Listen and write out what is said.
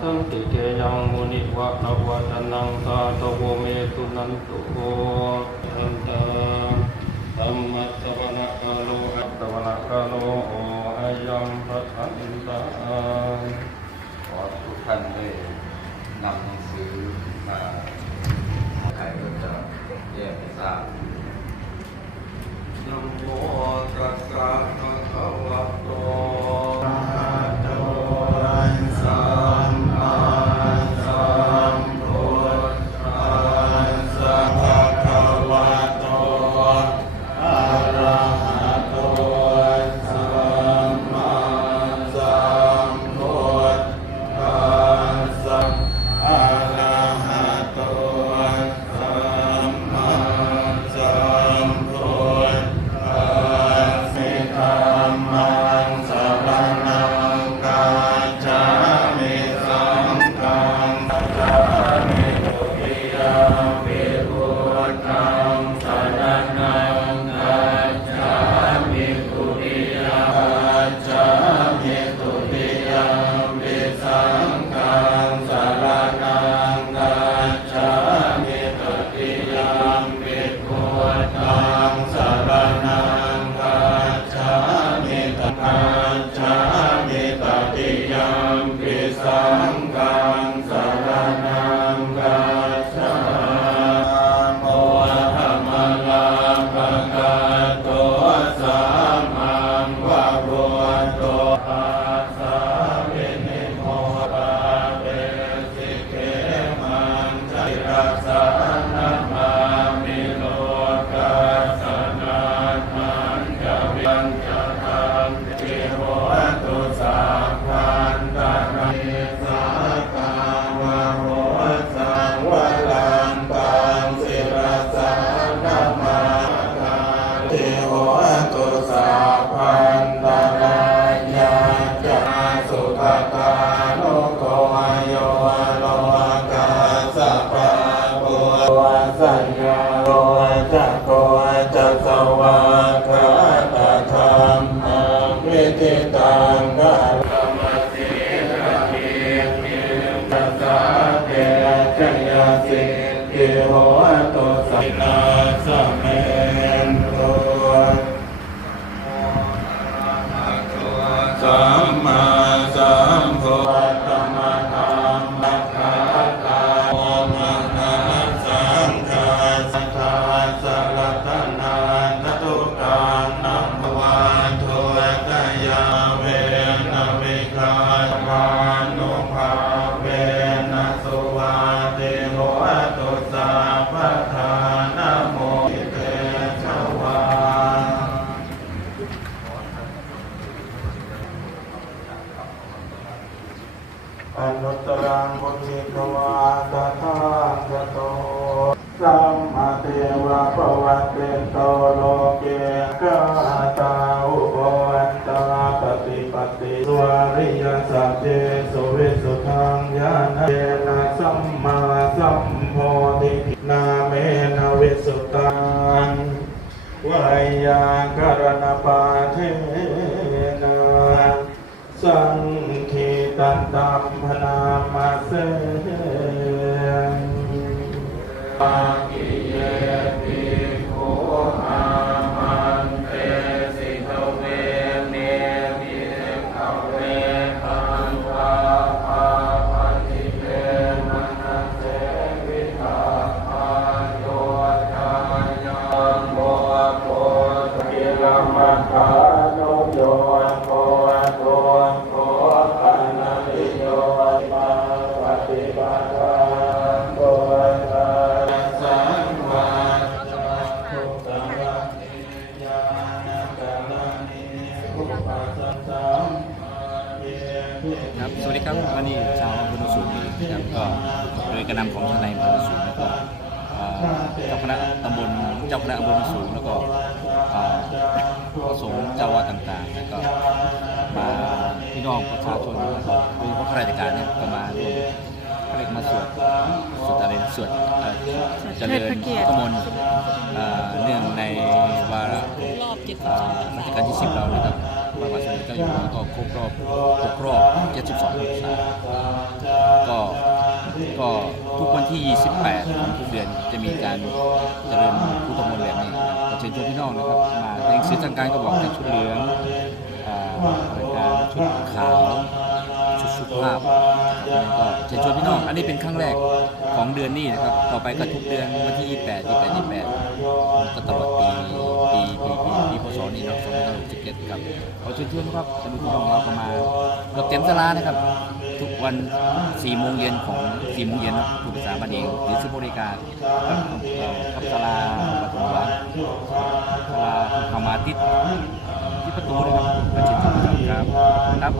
สังติเกยังมุนิวะนวัตนังสาตโวเมตุนันตุโกอันตาธัมมัสวนะกาโลอัตตวนะกาโลโออายังพระทันตาขอทุกท่านได้นำหนังสือมาใครก็จะแยกไปทราบ จะโกจะสวาคาตาธรรมวิธิตังกัลมสิระเมิมิตัสสะเกจยสิกิโหตุสันนาสเมนโตสัมมา อนุตตรังพุทธิภวาตถาคโตสัมมาเทวะปวัตเตโตโลเกกาตาอุปวันตาปฏิปติสวาริยสัจเจสุวิสุทังญาณเยนะสัมมาสัมโพธินาเมนะวิสุตังวายาการณปาเทนะสัง คีตันตัมพนามาเสงอากิเยติโคอามันเตสิทเวเนมิขเวทันวาปาปฏิเตมนะเสวิตาปาโยทายาโมโพธิรมัทธา วันนี้ชาวอำเภอโนนสูงนะครับก็โดยกระนำของทนายอำเภอโนนสูงแล้วก็เอ่อเจ้าคณะตำบลเจ้าคณะอำเภอโนนสูงแล้วก็เอ่อพระสงฆ์เจ้าอาวาสต่างๆแล้วก็มาพี่น้องประชาชนแล้วก็โดยเฉพาะข้าราชการเนี่ยก็มาร่วมเขาเรียกมาสวดสวดอะไรนะสวดเอ่อเจริญพระมนต์เอ่อเนื่องในวาระรอบเจ็ดเอ่อรัชกาลที่สิบเรานะครับ พระบาทสมเด็จเจ้าอยู่หัวก็ครบรอบครบรอบ 72พรรษาก็ก็ทุกวันที่ 28 ของทุกเดือนจะมีการเจริญพุทธมนต์แบบนี้ครับก็เชิญชวนพี่น้องนะครับมาในสือทางการก็บอกแต่ชุดเหลืองอ่ารายการชุดขาวชุดสุภาพก็เชิญชวนพี่น้อง อันนี้เป็นครั้งแรกของเดือนนี้นะครับ ต่อไปก็ทุกเดือนวันที่ 28 28 28ก็ตลอดปีปีปีปีปีพศนี้เนาะ 2567ครับขอเชิญชวนนะครับจะมีผู้ชมเราเข้ามาเราเต็มสลานะครับ ทุกวัน4โมงเย็นของ4โมงเย็นเนะทุกภาษาบันเองหรือซื้อบริการกับเอ่อกับสลาประตูวัดสลาเข้ามาติดที่ประตูนะครับก็เชิญชวนครับครับ